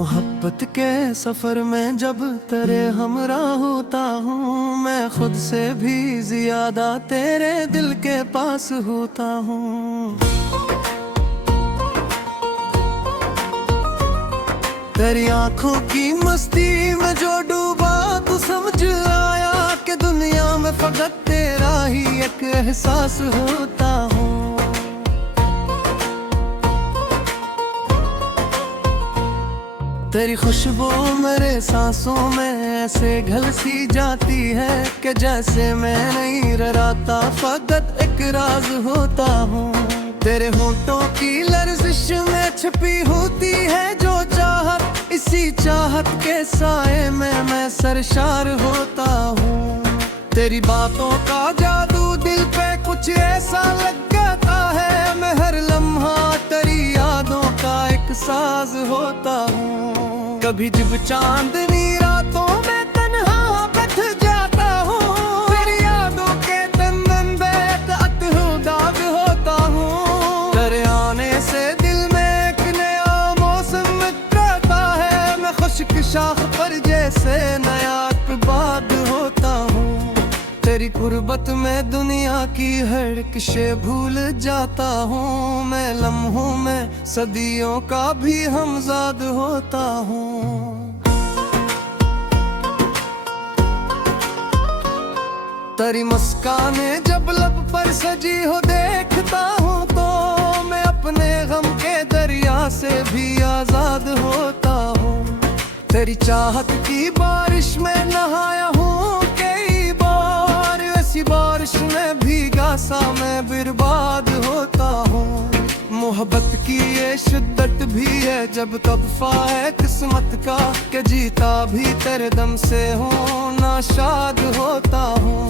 मोहब्बत के सफर में जब तेरे हमरा होता हूँ, मैं खुद से भी ज्यादा तेरे दिल के पास होता हूँ। तेरी आंखों की मस्ती में जो डूबा तो समझ आया कि दुनिया में फकत तेरा ही एक एहसास होता हूँ। तेरी खुशबू मेरे सांसों में ऐसे घुल सी जाती है कि जैसे मैं नहीं डराता, फकत एक राज होता हूँ। तेरे होठों की लर्जिश में छिपी होती है जो चाहत, इसी चाहत के साए में मैं सरशार होता हूँ। तेरी बातों का जादू दिल पे कुछ ऐसा लग जाता है, मैं हर लम्हा तेरी यादों का एक साज होता हूँ। कभी जब चांदनी रातों में तन्हा बैठ जाता हूँ, तेरी यादों के तंदन बेताब दाग होता हूँ। तेरे आने से दिल में एक नया मौसम रहता है, मैं खुश्क शाख पर जैसे नया इक़बाल होता हूँ। तेरी कुर्बत में दुनिया की हर किसे भूल जाता हूँ, मैं लम्हों में सदियों का भी हमजाद होता हूँ। तेरी मुस्काने जब लब पर सजी हो देखता हूँ तो मैं अपने गम के दरिया से भी आजाद होता हूँ। तेरी चाहत की बारिश में नहाया हूँ कई बार, ऐसी बारिश में भीगा सा मैं बर्बाद होता हूँ। मोहब्बत की ये शिद्दत भी है जब तोहफा है किस्मत का, कि जीता भी तेरे दम से हूँ नाशाद होता हूँ।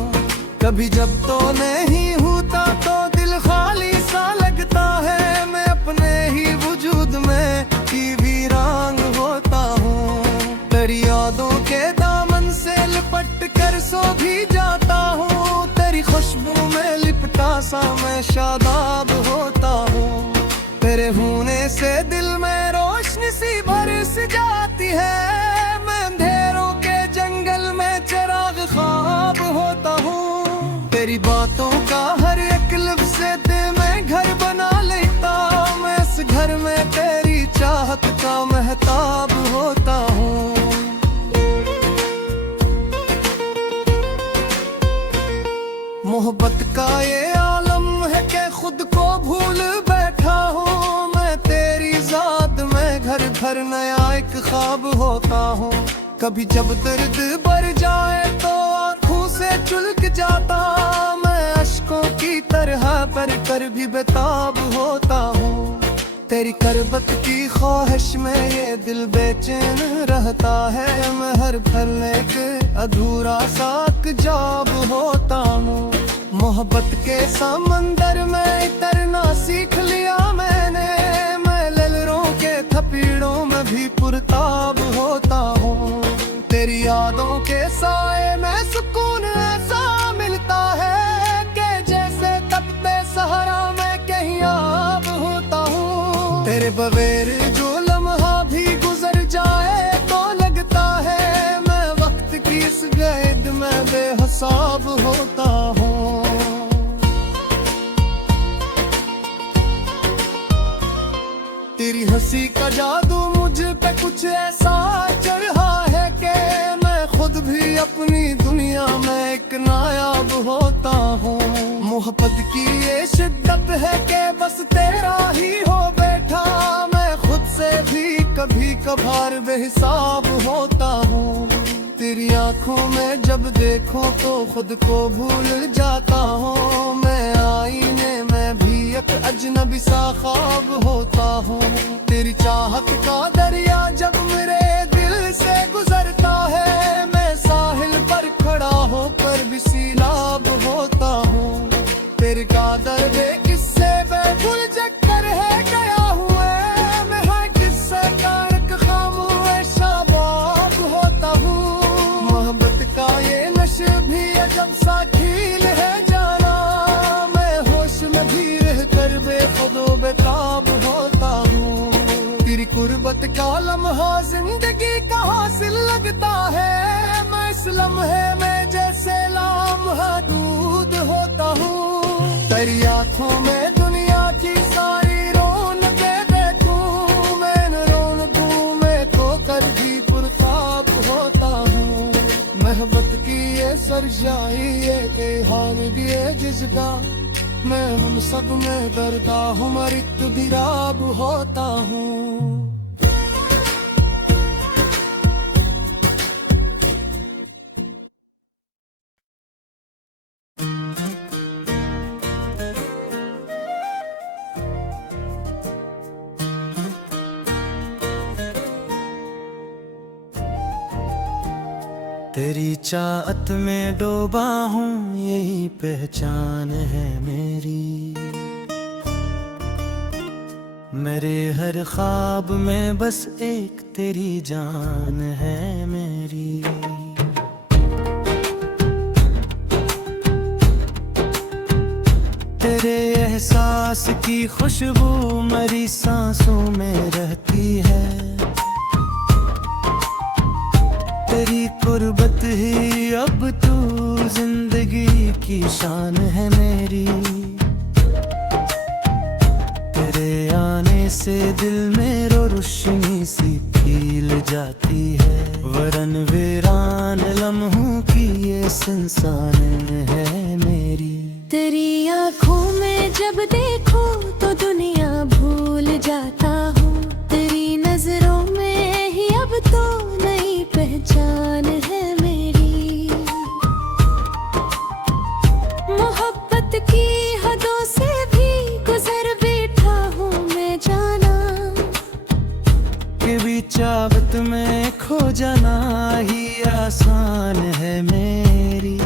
कभी जब तो नहीं होता तो दिल खाली सा लगता है, मैं अपने ही वजूद में ही वीरान होता हूँ। तेरी यादों के दामन से लिपट कर सो भी जाता हूँ, तेरी खुशबू में लिपटा सा मैं शादाब होता हूँ। तेरे होने से दिल में रोशनी सी बरस जाती है, मैं अंधेरों के जंगल में चिराग ख्वाब होता हूँ। तेरी बातों का हर एक लफ्ज़ से दिल में घर बना लेता, मैं इस घर में तेरी चाहत का महताब होता हूँ। मोहब्बत का ये आलम है कि खुद को भूल बैठा हूँ, मैं तेरी ज़ात में घर घर नया एक ख्वाब होता हूँ। कभी जब दर्द भर जाए तो आँखों से चुलक जाता, मैं अश्कों की तरह पर कर भी बेताब होता हूँ। तेरी करबत की ख्वाहिश में ये दिल बेचैन रहता है, मैं हर पल एक अधूरा साक जाब होता हूँ। मोहब्बत के समंदर में तैरना सीख लिया मैंने, मैं लहरों के थपीड़ों में भी पुरताब होता हूँ। तेरी यादों के साए में सुकून ऐसा मिलता है कि जैसे तपते सहरा में कहीं आब होता हूँ। तेरे बगैर जो लम्हा भी गुजर जाए तो लगता है मैं वक्त की इस गैद में बेहिसाब होता हूँ। तेरी हंसी का जादू मुझ पे कुछ ऐसा चढ़ा है कि मैं खुद भी अपनी दुनिया में एक नायाब होता हूँ। मोहब्बत की ये शिद्दत है कि बस तेरा ही हो बैठा, मैं खुद से भी कभी कभार बेहिसाब होता हूँ। तेरी आंखों में जब देखो तो खुद को भूल जाता हूँ, मैं आईने में भी एक अजनबी सा ख्वाब होता हूँ। तेरी चाहत का दरिया जब मेरे दिल से गुजरता है, मैं साहिल पर खड़ा होकर भी सैलाब होता हूँ। तेरे कादर में इससे बेखुद चक्कर है गया हुआ, मैं हर किस्से का एक खामोश शबाब होता हूँ। मोहब्बत का ये नशे भी अजब सा खील है जाना, मैं होश में भी रहकर बेखुद बेताब होता हूँ। तेरी कुर्बत का लम्हा जिंदगी का हासिल लगता है। मैं इस लम्हे में जैसे लामहा दूध होता हूँ। तेरी आँखों में दुनिया की सारी रौनकें देखूं। मैं न रौनकों में खोकर भी पुरखाब होता हूँ। मोहब्बत की ये सरजाई ये हाल ये जिसका मैं उन सब में दर्दा हूँ मरित बिराब होता हूँ। तेरी चाहत में डूबा हूँ यही पहचान है मेरी। मेरे हर ख्वाब में बस एक तेरी जान है मेरी। तेरे एहसास की खुशबू मेरी सांसों में रहती है। तेरी कुर्बत ही अब तू जिंदगी की शान है मेरी। तेरे आने से दिल में रोशनी सी खिल जाती है। वरन वीरान लम्हों की ये संसान है मेरी। तेरी आँखों में जब देखो तो दुनिया भूल जाता हूँ। तेरी नजरों में ही अब तो नई पहचान है मेरी। मोहब्बत की हदों से भी गुजर बैठा हूँ मैं जाना। कि भी चाहत में खो जाना ही आसान है मेरी।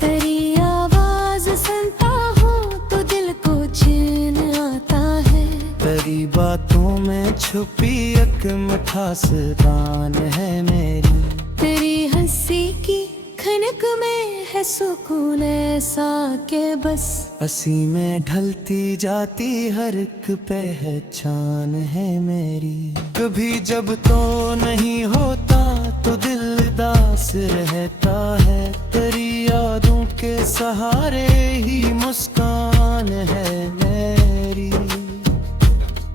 तेरी आवाज सुनता हूँ तो दिल को चैन आता है। तेरी बातों में छुपी एक मिठास बान है मेरी। तेरी हंसी की खनक में है सुकून ऐसा के बस हंसी में ढलती जाती हर एक पहचान है मेरी। कभी जब तो नहीं होता तो दिल उदास रहता है। तेरी यादों के सहारे ही मुस्कान है मेरी।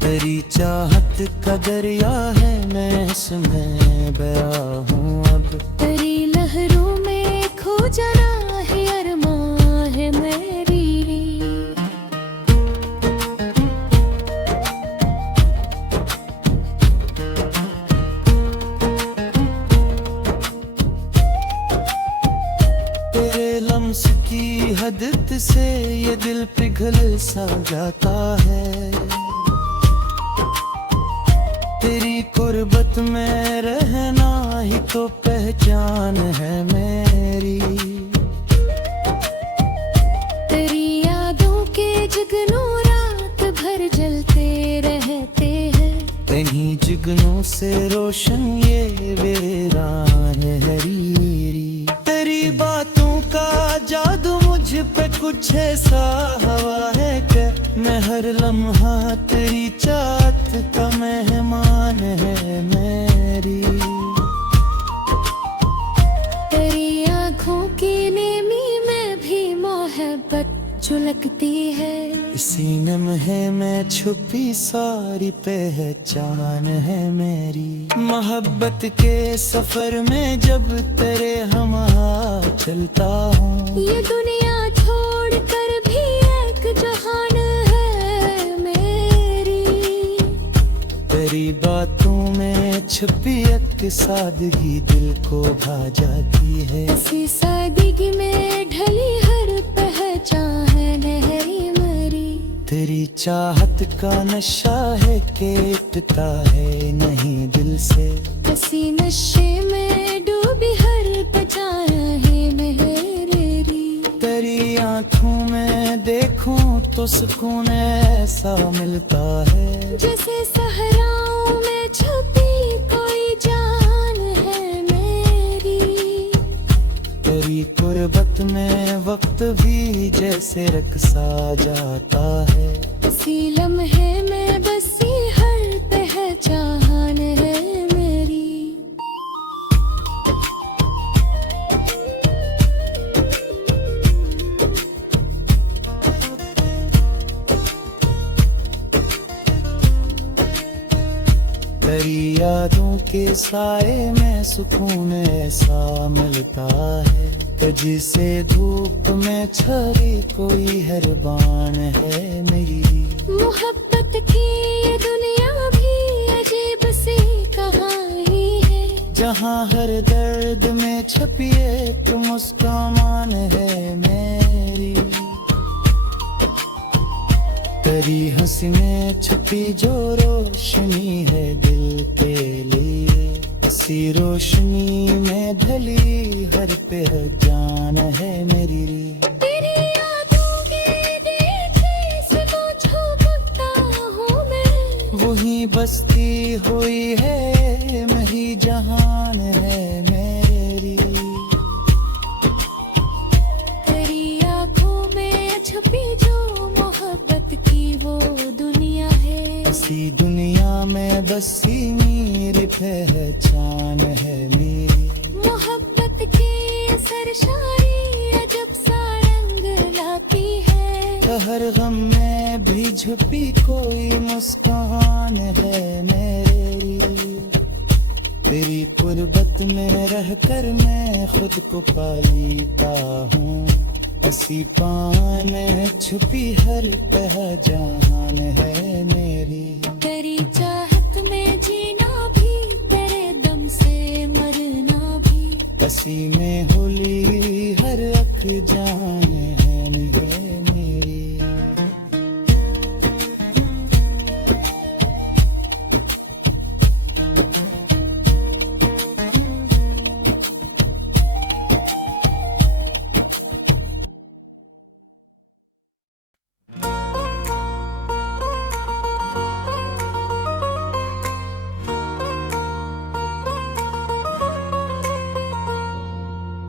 तेरी चाहत का दरिया है मैं इसमें बया हूँ अब। तेरी लहरों में खो जाना ही अरमां है मेरी। तेरे लम्स की हदत से ये दिल पिघल सा जाता है। तेरी कुर्बत में रहना ही तो पहचान है मेरी। तेरी यादों के जुगनू रात भर जलते रहते हैं। तेरी जुगनों से रोशन ये वीरान है रीरी। तेरी बातों का जादू मुझ पे कुछ ऐसा हवा है कि मैं हर लम्हा तेरी चाहत का मेहमान है मेरी। तेरी आँखों की नेमी में भी मोहब्बत झलकती है। इसी लम्हे में छुपी सारी पहचान है मेरी। मोहब्बत के सफर में जब तेरे हम चलता हूँ। ये दुनिया छोड़ कर भी एक जहान है मेरी। तेरी बातों में छुपी एक सादगी दिल को भा जाती है। इसी सादगी में ढली हर पहचान है मेरी। तेरी चाहत का नशा है कि टूटता है नहीं दिल से। इसी नशे में डूबी हर पहचान है मेरी। तेरी आँखों में देखूं तो सुकून ऐसा मिलता है। जैसे सहराओं में छुपी कोई जान है मेरी। तेरी कुर्बत में वक्त भी जैसे रक़्सा जाता है। इसी लम्हे में बसी हर पहचान चाहन है मेरी। तेरी यादों के साए में सुकून ऐसा मिलता है कि जिसे धूप में छवि कोई हरबान है मेरी। मोहब्बत की ये दुनिया भी अजीब सी कहानी है, जहाँ हर दर्द में छपी एक मुस्कान है मेरी। तेरी हंसी में छुपी जो रोशनी है दिल के लिए, इसी रोशनी में ढली हर पहचान है मेरी। तेरी यादों के देखे से मुझको भटका हूँ मैं, वही बसती हुई है मेरी जहान है मेरी। तेरी आँखों में छुपी जो मोहब्बत की वो दुनिया है, इसी दुनिया में बसी मेरी पहचान है मेरी। मोहब्बत की सरशारी अजब सा रंग लाती है, तो हर गम में भी छुपी कोई मुस्कान है मेरी। तेरी कुर्बत में रहकर मैं खुद को पालीता हूँ, इसी पान में छुपी हर पहचान है मेरी। तेरी चाहत में जीना भी, तेरे दम से मरना भी, इसी में होली हर अख जान है मेरी।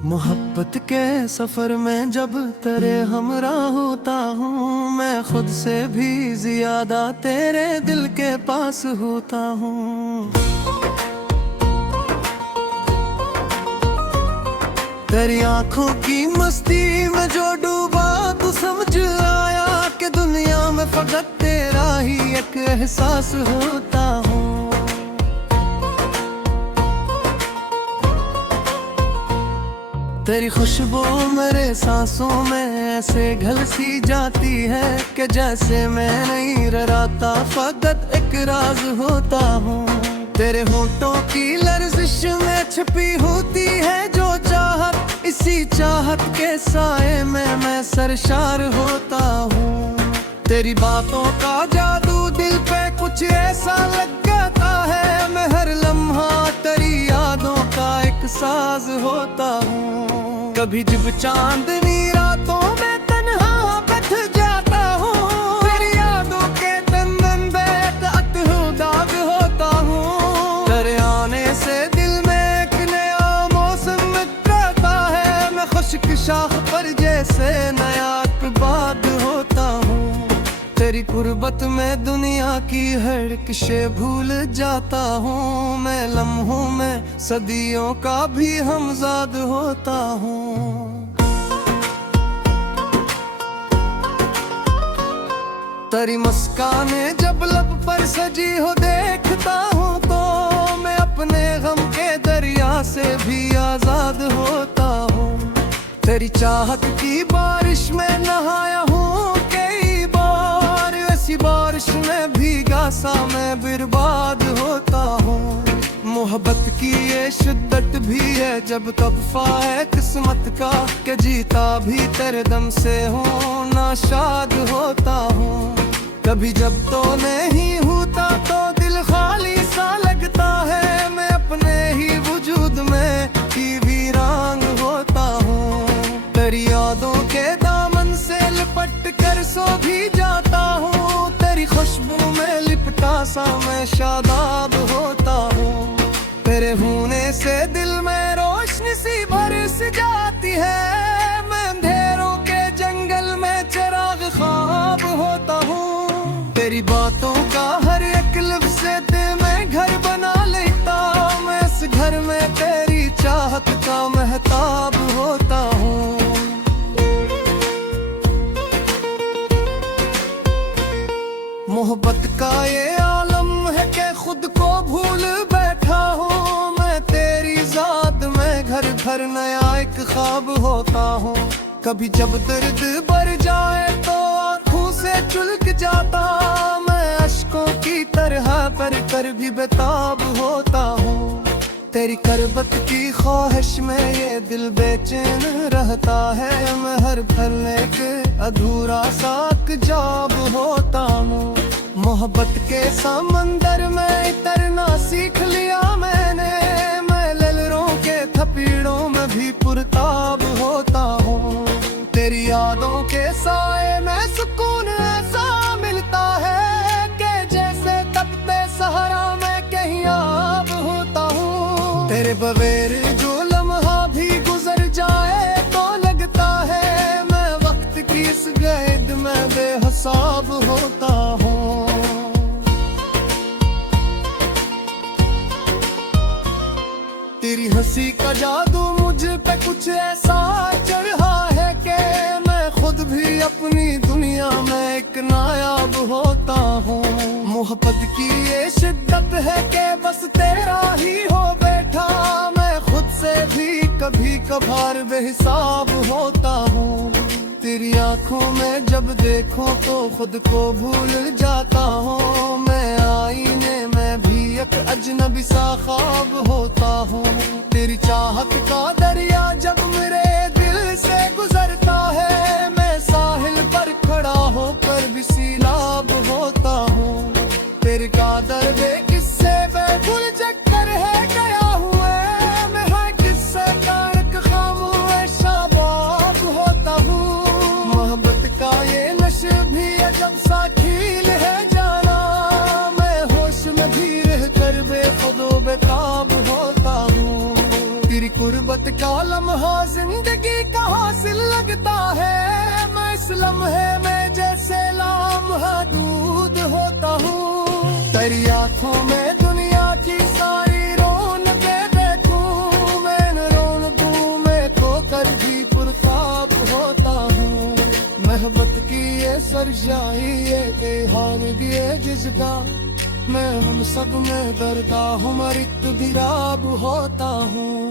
मोहब्बत के सफर में जब तेरे हमरा होता हूँ, मैं खुद से भी ज्यादा तेरे दिल के पास होता हूँ। तेरी आंखों की मस्ती में जो डूबा तू समझ आया कि दुनिया में फकत तेरा ही एक एहसास होता हूँ। तेरी खुशबू मेरे सांसों में ऐसे घुल सी जाती है कि जैसे मैं नहीं डराता फकत एक राज होता हूँ। तेरे होंठों की लर्जिश में छिपी होती है जो चाहत, इसी चाहत के साए में मैं सरशार होता हूँ। तेरी बातों का जादू दिल पे कुछ ऐसा लग जाता है, मैं हर लम्हा तेरी यादों का एक साज होता हूँ। कभी जब चांदनी रातों में तन्हा बैठ जाता हूँ, तेरी यादों के दंदन बेताब दाग होता हूँ। तेरे आने से दिल में एक नया मौसम रहता है, मैं खुश्क शाख पर जैसे नया इक़बाल होता हूँ। तेरी कुर्बत में दुनिया की हर किसे भूल जाता हूँ, मैं लम्हों में सदियों का भी हमजाद होता हूँ। तेरी मुस्काने जब लब पर सजी हो देखता हूँ तो मैं अपने गम के दरिया से भी आजाद होता हूँ। तेरी चाहत की बारिश में नहाया हूँ कई बार, ऐसी बारिश में भीगा सा मैं बर्बाद होता हूँ। मोहब्बत की ये शिद्दत भी है जब तोहफा है किस्मत का, कि जीता भी तेरे दम से हूँ नाशाद होता हूँ। कभी जब तो नहीं होता तो दिल खाली सा लगता है, मैं अपने ही वजूद में ही वीरान होता हूँ। तेरी यादों के दामन से लिपट कर सो भी जाता हूँ, तेरी खुशबू में लिपटा सा मैं शादाब होता हूँ। तेरे होने से दिल में रोशनी सी बरस जाती है, मैं अंधेरों के जंगल में चिराग ख्वाब होता हूँ। तेरी बातों का हर एक लफ्ज़ दिल में महताब होता हूँ। मोहब्बत का ये आलम है कि खुद को भूल बैठा हूँ मैं, तेरी ज़ात में घर घर नया एक ख्वाब होता हूँ। कभी जब दर्द भर जाए तो आँखों से चुलक जाता मैं, अश्कों की तरह पर कर भी बेताब होता हूँ। तेरी करबत की ख्वाहिश में ये दिल बेचैन रहता है, मैं हर पल एक अधूरा सा जाब होता हूँ। मोहब्बत के समंदर में तैरना सीख लिया मैंने, मैं लहरों के थपीड़ों में भी पुरताब होता हूँ। तेरी यादों के साए में सुकून ऐसा मिलता है कि जैसे तपते सहरा में कहीं आब होता हूँ। तेरे बगैर जो लम्हा भी गुजर जाए तो लगता है मैं वक्त की इस गैद में बेहिसाब होता हूँ। तेरी हंसी का जादू मुझ पे कुछ ऐसा चढ़ा है कि मैं खुद भी अपनी दुनिया में एक नायाब होता हूँ। मोहब्बत की ये शिद्दत है कि बस तेरा ही हो बैठा, मैं खुद से भी कभी कभार बेहिसाब होता हूँ। तेरी आंखों में जब देखूं तो खुद को भूल जाता हूँ, मैं आईने में भी एक अजनबी सा ख्वाब होता हूँ। तेरी चाहत का दरिया जब मेरे दिल से गुजरता है, मैं साहिल पर खड़ा होकर भी सैलाब होता हूँ। तेरे कादर में किससे बेगुल चक्कर है गया हुआ, मैं हर किस्से का एक खामोश शाबाब होता हूँ। मोहब्बत का ये नशे भी अजब सा खील है जाना, मैं होश में भी रहकर बेखुदो बेताब होता हूँ। तेरी कुर्बत का लम्हा जिंदगी का हासिल लगता है, मैं इस लम्हे में जैसे लामहदूद होता हूँ। तेरी आँखों में दुनिया की सारी रौनकें देखूं, मैं न रौनकों में खोकर भी पुरताब होता हूँ। मोहब्बत की ये सरशाही ये हानगी है जिसका मैं हम सब में दर्दा हूँ, मरित भी राब होता हूँ।